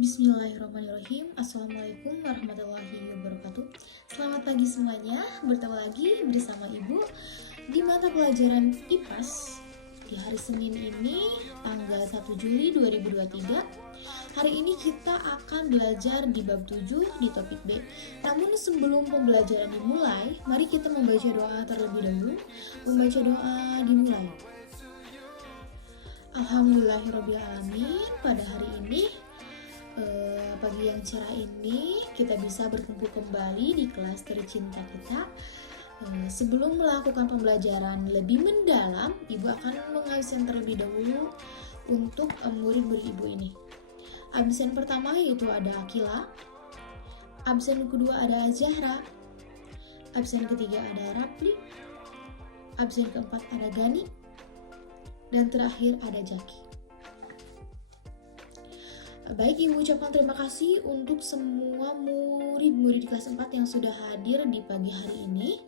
Bismillahirrahmanirrahim. Assalamualaikum warahmatullahi wabarakatuh. Selamat pagi semuanya. Bertemu lagi bersama Ibu di mata pelajaran IPAS di hari Senin ini, tanggal 1 Juli 2023. Hari ini kita akan belajar di bab 7 di topik B. Namun sebelum pembelajaran dimulai, mari kita membaca doa terlebih dahulu. Membaca doa dimulai. Alhamdulillahirrabbilalamin. Pada hari ini, pagi yang cerah ini kita bisa berkumpul kembali di kelas tercinta kita. Sebelum melakukan pembelajaran lebih mendalam, Ibu akan mengabsen terlebih dahulu untuk murid-murid Ibu ini. Absen pertama yaitu ada Akila, absen kedua ada Zahra, absen ketiga ada Rapli, absen keempat ada Gani, dan terakhir ada Jaki. Baik, Ibu ucapkan terima kasih untuk semua murid-murid kelas 4 yang sudah hadir di pagi hari ini.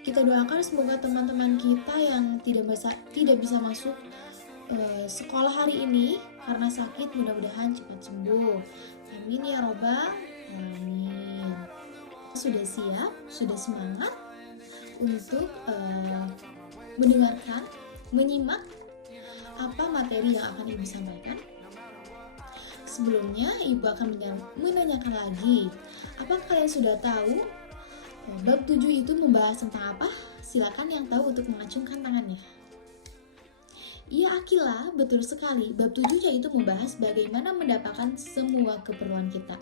Kita doakan semoga teman-teman kita yang tidak bisa masuk sekolah hari ini karena sakit mudah-mudahan cepat sembuh. Amin ya robbal alamin. Sudah siap, sudah semangat untuk mendengarkan, menyimak apa materi yang akan Ibu sampaikan? Sebelumnya, Ibu akan menanyakan lagi, apakah kalian sudah tahu bab 7 itu membahas tentang apa? Silakan yang tahu untuk mengacungkan tangannya. Iya, Akila, betul sekali. Bab 7 yaitu membahas bagaimana mendapatkan semua keperluan kita.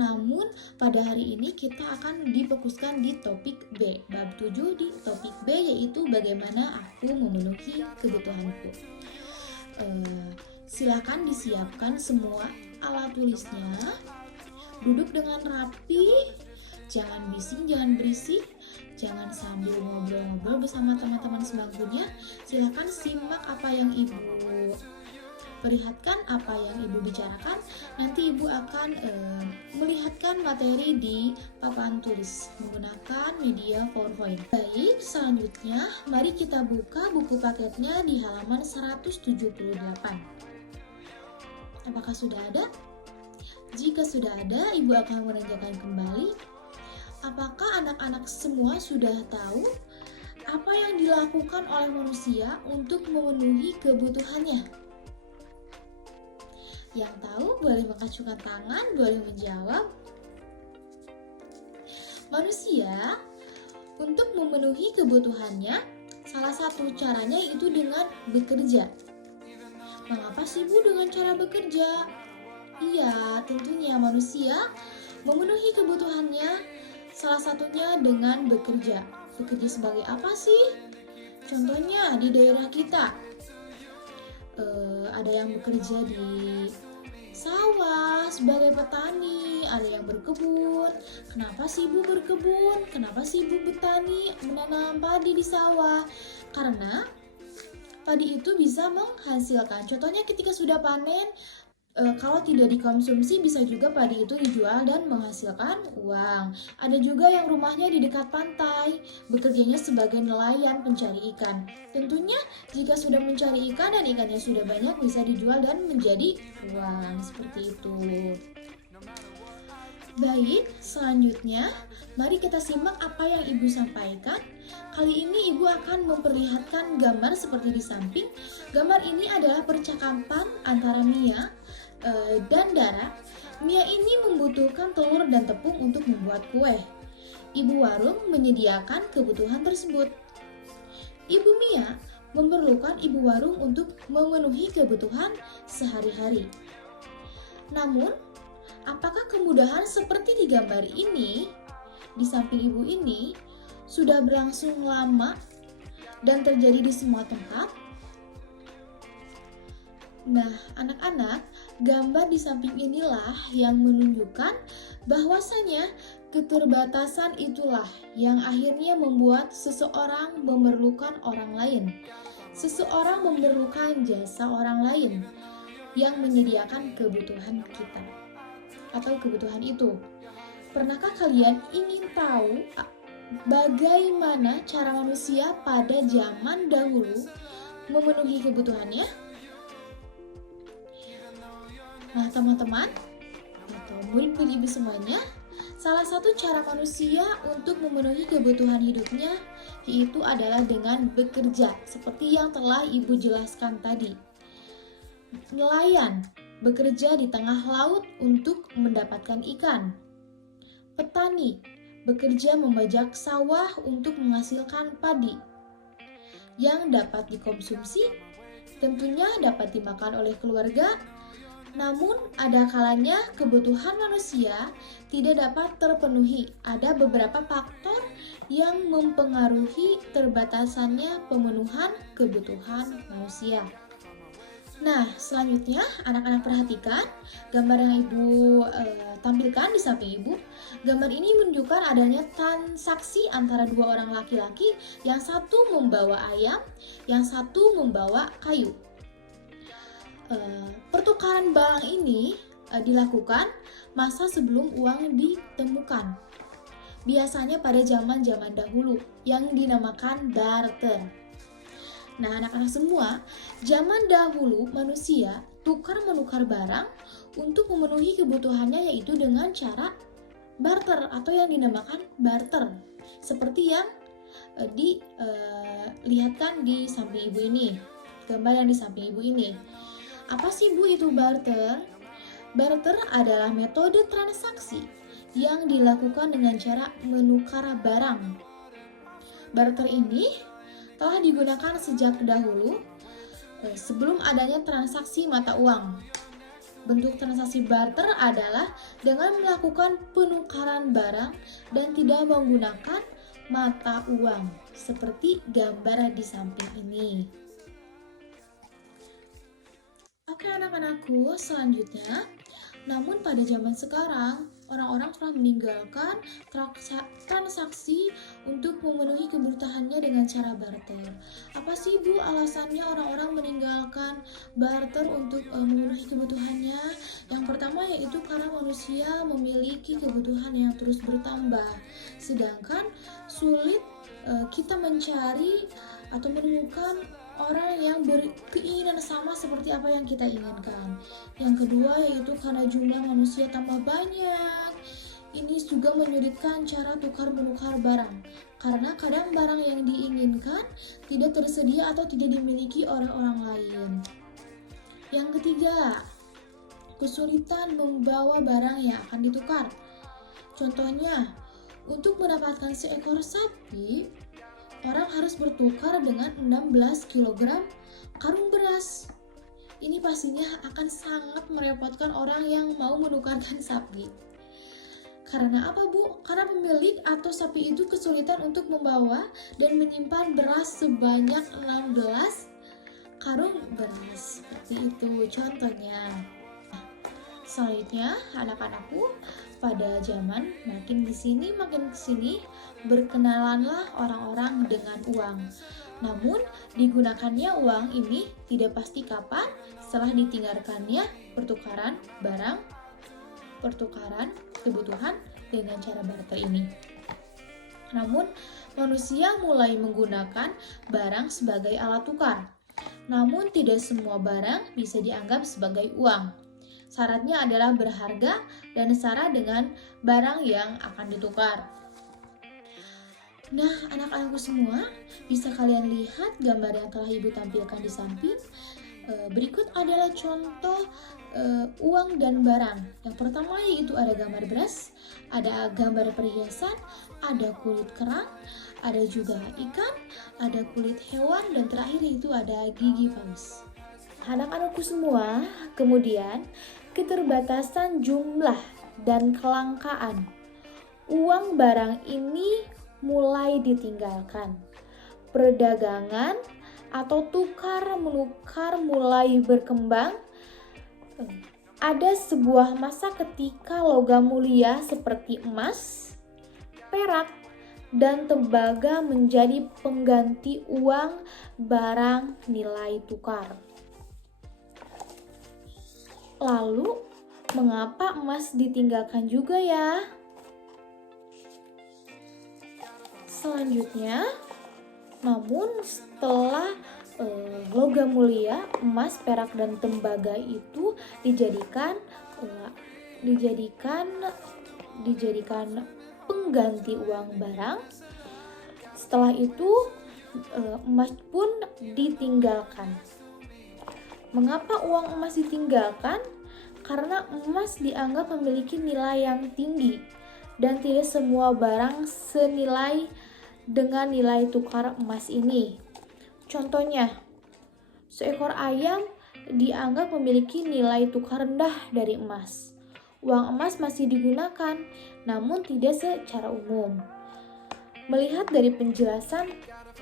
Namun, pada hari ini kita akan difokuskan di topik B. Bab 7 di topik B yaitu bagaimana aku memenuhi kebutuhanku. Silakan disiapkan semua alat tulisnya, duduk dengan rapi, jangan bising, jangan berisik, jangan sambil ngobrol-ngobrol bersama teman-teman sebangkunya. Silakan simak apa yang Ibu perlihatkan, apa yang Ibu bicarakan. Nanti Ibu akan melihatkan materi di papan tulis menggunakan media PowerPoint. Baik, selanjutnya mari kita buka buku paketnya di halaman 178. Apakah sudah ada? Jika sudah ada, Ibu akan menanyakan kembali. Apakah anak-anak semua sudah tahu apa yang dilakukan oleh manusia untuk memenuhi kebutuhannya? Yang tahu boleh mengacungkan tangan, boleh menjawab. Manusia untuk memenuhi kebutuhannya, salah satu caranya itu dengan bekerja. Mengapa sibuk dengan cara bekerja? Iya, tentunya manusia memenuhi kebutuhannya salah satunya dengan bekerja. Bekerja sebagai apa sih? Contohnya di daerah kita, ada yang bekerja di sawah sebagai petani, ada yang berkebun. Kenapa sibuk berkebun? Kenapa sibuk bertani, menanam padi di sawah? Karena padi itu bisa menghasilkan. Contohnya ketika sudah panen, kalau tidak dikonsumsi bisa juga padi itu dijual dan menghasilkan uang. Ada juga yang rumahnya di dekat pantai, bekerjanya sebagai nelayan pencari ikan. Tentunya jika sudah mencari ikan dan ikannya sudah banyak bisa dijual dan menjadi uang, seperti itu. Baik, selanjutnya mari kita simak apa yang Ibu sampaikan. Kali ini Ibu akan memperlihatkan gambar seperti di samping. Gambar ini adalah percakapan antara Mia dan Dara. Mia ini membutuhkan telur dan tepung untuk membuat kue. Ibu warung menyediakan kebutuhan tersebut. Ibu Mia memerlukan ibu warung untuk memenuhi kebutuhan sehari-hari. Namun, apakah kemudahan seperti di gambar ini, di samping ibu ini, sudah berlangsung lama dan terjadi di semua tempat? Nah, anak-anak, gambar di samping inilah yang menunjukkan bahwasanya keterbatasan itulah yang akhirnya membuat seseorang memerlukan orang lain. Seseorang memerlukan jasa orang lain yang menyediakan kebutuhan kita atau kebutuhan itu. Pernahkah kalian ingin tahu bagaimana cara manusia pada zaman dahulu memenuhi kebutuhannya? Nah, teman-teman, atau murid-murid ibu semuanya, salah satu cara manusia untuk memenuhi kebutuhan hidupnya yaitu adalah dengan bekerja, seperti yang telah ibu jelaskan tadi. Nelayan bekerja di tengah laut untuk mendapatkan ikan. Petani bekerja membajak sawah untuk menghasilkan padi yang dapat dikonsumsi, tentunya dapat dimakan oleh keluarga. Namun, ada kalanya kebutuhan manusia tidak dapat terpenuhi. Ada beberapa faktor yang mempengaruhi terbatasannya pemenuhan kebutuhan manusia. Nah, selanjutnya anak-anak perhatikan gambar yang ibu tampilkan di samping ibu. Gambar ini menunjukkan adanya transaksi antara dua orang laki-laki, yang satu membawa ayam, yang satu membawa kayu. Pertukaran barang ini dilakukan masa sebelum uang ditemukan. Biasanya pada zaman-zaman dahulu yang dinamakan barter. Nah, anak-anak semua, zaman dahulu manusia tukar-menukar barang untuk memenuhi kebutuhannya, yaitu dengan cara barter atau yang dinamakan barter. Seperti yang dilihatkan di samping ibu ini, gambar yang di samping ibu ini. Apa sih Bu itu barter? Barter adalah metode transaksi yang dilakukan dengan cara menukar barang. Barter ini telah digunakan sejak dahulu sebelum adanya transaksi mata uang. Bentuk transaksi barter adalah dengan melakukan penukaran barang dan tidak menggunakan mata uang, seperti gambar di samping ini. Oke anak-anakku, selanjutnya, namun pada zaman sekarang, orang-orang telah meninggalkan transaksi untuk memenuhi kebutuhannya dengan cara barter. Apa sih Bu alasannya orang-orang meninggalkan barter untuk memenuhi kebutuhannya? Yang pertama yaitu karena manusia memiliki kebutuhan yang terus bertambah, sedangkan sulit kita mencari atau menemukan orang yang berkeinginan sama seperti apa yang kita inginkan. Yang kedua yaitu karena jumlah manusia tambah banyak. Ini juga menyulitkan cara tukar-menukar barang, karena kadang barang yang diinginkan tidak tersedia atau tidak dimiliki oleh orang lain. Yang ketiga, kesulitan membawa barang yang akan ditukar. Contohnya, untuk mendapatkan seekor sapi, orang harus bertukar dengan 16 kg karung beras. Ini pastinya akan sangat merepotkan orang yang mau menukarkan sapi. Karena apa Bu? Karena pemilik atau sapi itu kesulitan untuk membawa dan menyimpan beras sebanyak 16 karung beras. Seperti itu contohnya. Selanjutnya, anak-anakku, pada zaman makin kesini berkenalanlah orang-orang dengan uang. Namun digunakannya uang ini tidak pasti kapan setelah ditinggalkannya pertukaran barang, pertukaran kebutuhan dengan cara barter ini. Namun manusia mulai menggunakan barang sebagai alat tukar. Namun tidak semua barang bisa dianggap sebagai uang. Syaratnya adalah berharga dan setara dengan barang yang akan ditukar. Nah, anak-anakku semua, bisa kalian lihat gambar yang telah Ibu tampilkan di samping. Berikut adalah contoh uang dan barang. Yang pertama yaitu ada gambar beras, ada gambar perhiasan, ada kulit kerang, ada juga ikan, ada kulit hewan, dan terakhir itu ada gigi paus. Anak-anakku semua, kemudian keterbatasan jumlah dan kelangkaan uang barang ini mulai ditinggalkan. Perdagangan atau tukar-menukar mulai berkembang. Ada sebuah masa ketika logam mulia seperti emas, perak, dan tembaga menjadi pengganti uang barang nilai tukar. Lalu, mengapa emas ditinggalkan juga ya? Selanjutnya, namun setelah logam mulia, emas, perak, dan tembaga itu dijadikan dijadikan pengganti uang barang. Setelah itu emas pun ditinggalkan. Mengapa uang emas ditinggalkan? Karena emas dianggap memiliki nilai yang tinggi dan tidak semua barang senilai dengan nilai tukar emas ini. Contohnya, seekor ayam dianggap memiliki nilai tukar rendah dari emas. Uang emas masih digunakan, namun tidak secara umum. Melihat dari penjelasan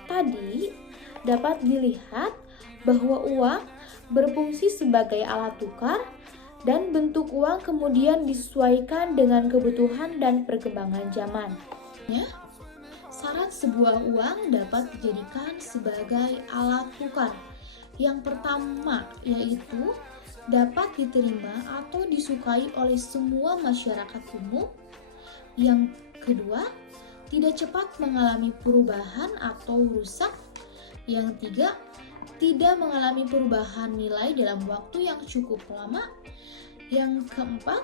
tadi, dapat dilihat bahwa uang berfungsi sebagai alat tukar dan bentuk uang kemudian disesuaikan dengan kebutuhan dan perkembangan zaman. Syarat sebuah uang dapat dijadikan sebagai alat tukar. Yang pertama yaitu dapat diterima atau disukai oleh semua masyarakat umum. Yang kedua, tidak cepat mengalami perubahan atau rusak. Yang ketiga, tidak mengalami perubahan nilai dalam waktu yang cukup lama. Yang keempat,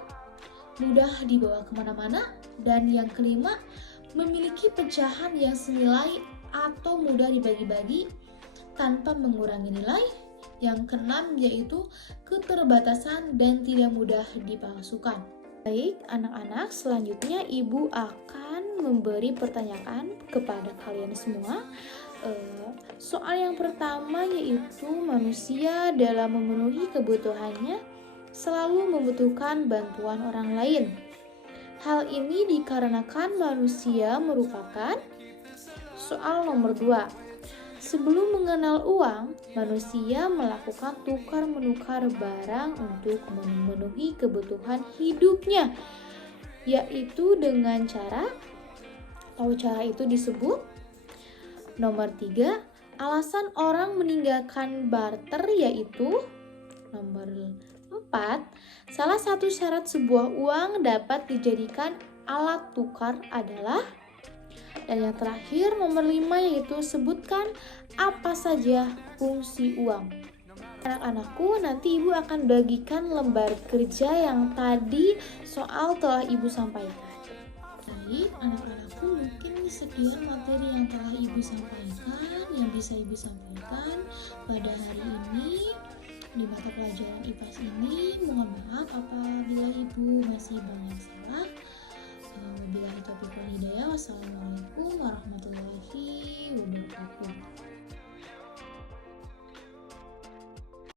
mudah dibawa kemana-mana. Dan yang kelima, memiliki pecahan yang senilai atau mudah dibagi-bagi tanpa mengurangi nilai. Yang keenam yaitu keterbatasan dan tidak mudah dipalsukan. Baik, anak-anak, selanjutnya Ibu akan memberi pertanyaan kepada kalian semua. Soal yang pertama yaitu manusia dalam memenuhi kebutuhannya selalu membutuhkan bantuan orang lain. Hal ini dikarenakan manusia merupakan soal nomor 2. Sebelum mengenal uang, manusia melakukan tukar-menukar barang untuk memenuhi kebutuhan hidupnya, yaitu dengan cara itu disebut. Nomor 3, alasan orang meninggalkan barter yaitu. Nomor 4, salah satu syarat sebuah uang dapat dijadikan alat tukar adalah. Dan yang terakhir nomor 5 yaitu sebutkan apa saja fungsi uang. Anak-anakku, nanti Ibu akan bagikan lembar kerja yang tadi soal telah Ibu sampaikan. Baik, anak-anakku, mungkin sekian materi yang telah Ibu sampaikan, yang bisa Ibu sampaikan pada hari ini di mata pelajaran IPAS ini. Mohon maaf apabila Ibu masih banyak salah. Wabillahi taufiq wal hidayah. Wassalamualaikum warahmatullahi wabarakatuh.